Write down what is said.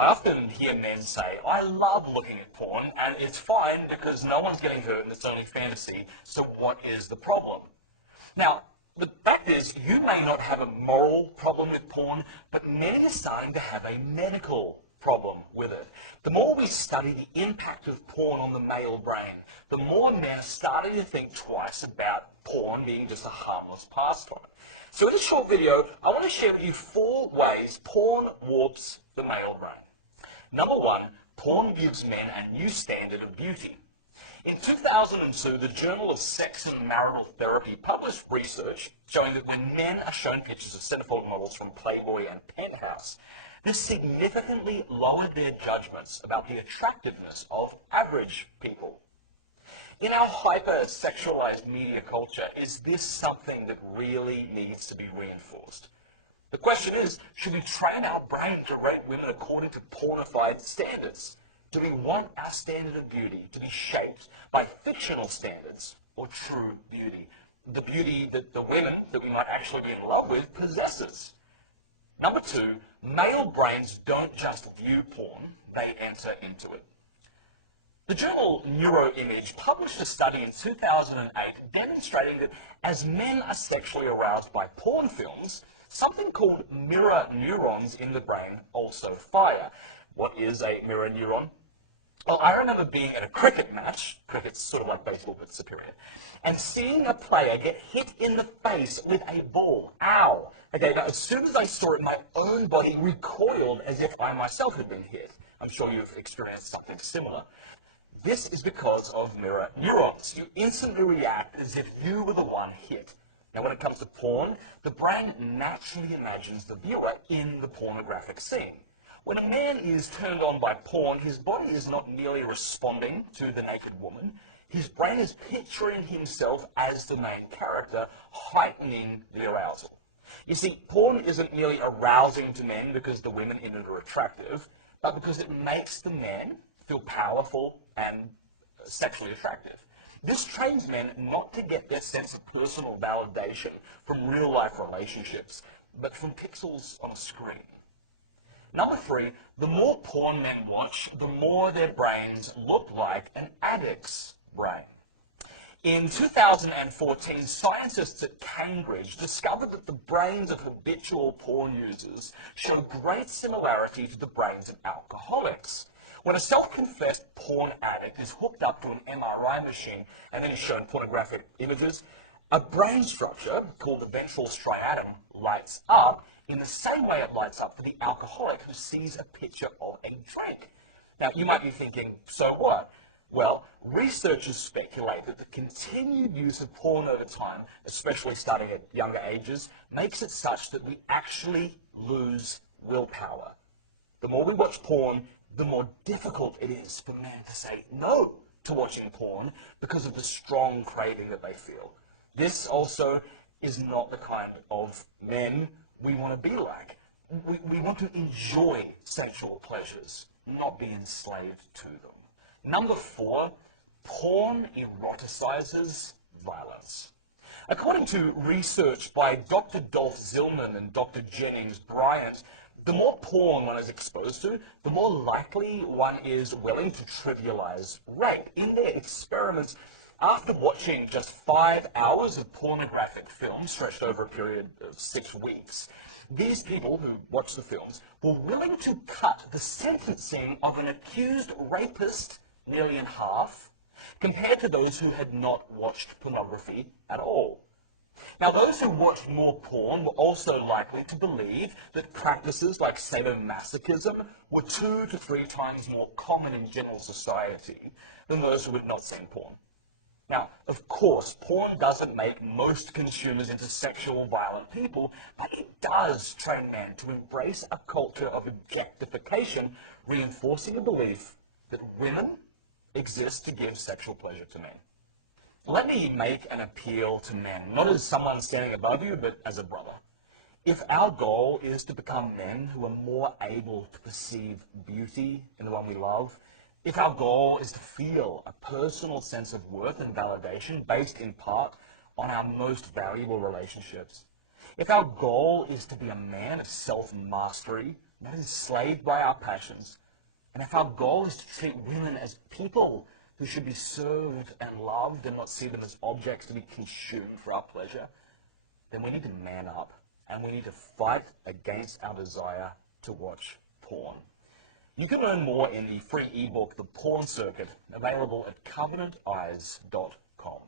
I often hear men say, I love looking at porn, and it's fine because no one's getting hurt and it's only fantasy, so what is the problem? Now, the fact is, you may not have a moral problem with porn, but many are starting to have a medical problem with it. The more we study the impact of porn on the male brain, the more men are starting to think twice about porn being just a harmless pastime. So in this short video, I want to share with you 4 ways porn warps the male brain. Number 1, porn gives men a new standard of beauty. In 2002, the Journal of Sex and Marital Therapy published research showing that when men are shown pictures of centerfold models from Playboy and Penthouse, this significantly lowered their judgments about the attractiveness of average people. In our hyper-sexualized media culture, is this something that really needs to be reinforced? The question is, should we train our brain to rate women according to pornified standards? Do we want our standard of beauty to be shaped by fictional standards or true beauty? The beauty that the women that we might actually be in love with possesses. Number 2, male brains don't just view porn, they enter into it. The journal Neuroimage published a study in 2008 demonstrating that as men are sexually aroused by porn films, something called mirror neurons in the brain also fire. What is a mirror neuron? Well, I remember being at a cricket match, cricket's sort of like baseball but superior, and seeing a player get hit in the face with a ball. Ow! Okay, now as soon as I saw it, my own body recoiled as if I myself had been hit. I'm sure you've experienced something similar. This is because of mirror neurons. You instantly react as if you were the one hit. Now when it comes to porn, the brain naturally imagines the viewer in the pornographic scene. When a man is turned on by porn, his body is not merely responding to the naked woman. His brain is picturing himself as the main character, heightening the arousal. You see, porn isn't merely arousing to men because the women in it are attractive, but because it makes the men feel powerful and sexually attractive. This trains men not to get their sense of personal validation from real-life relationships, but from pixels on a screen. Number 3, the more porn men watch, the more their brains look like an addict's brain. In 2014, scientists at Cambridge discovered that the brains of habitual porn users show great similarity to the brains of alcoholics. When a self-confessed porn addict is hooked up to an MRI machine and then is shown pornographic images, a brain structure called the ventral striatum lights up in the same way it lights up for the alcoholic who sees a picture of a drink. Now, you might be thinking, so what? Well, researchers speculate that the continued use of porn over time, especially starting at younger ages, makes it such that we actually lose willpower. The more we watch porn, the more difficult it is for men to say no to watching porn because of the strong craving that they feel. This also is not the kind of men we want to be like. We want to enjoy sexual pleasures, not be enslaved to them. Number 4, porn eroticizes violence. According to research by Dr. Dolph Zillman and Dr. Jennings Bryant, the more porn one is exposed to, the more likely one is willing to trivialize rape. In their experiments, after watching just 5 hours of pornographic film stretched over a period of 6 weeks, these people who watched the films were willing to cut the sentencing of an accused rapist nearly in half, compared to those who had not watched pornography at all. Now, those who watched more porn were also likely to believe that practices like sadomasochism were 2 to 3 times more common in general society than those who had not seen porn. Now, of course, porn doesn't make most consumers into sexual violent people, but it does train men to embrace a culture of objectification, reinforcing a belief that women exist to give sexual pleasure to men. Let me make an appeal to men, not as someone standing above you, but as a brother. If our goal is to become men who are more able to perceive beauty in the one we love, if our goal is to feel a personal sense of worth and validation based in part on our most valuable relationships, if our goal is to be a man of self-mastery that is enslaved by our passions, and if our goal is to treat women as people who should be served and loved and not see them as objects to be consumed for our pleasure, then we need to man up and we need to fight against our desire to watch porn. You can learn more in the free ebook, The Porn Circuit, available at covenanteyes.com.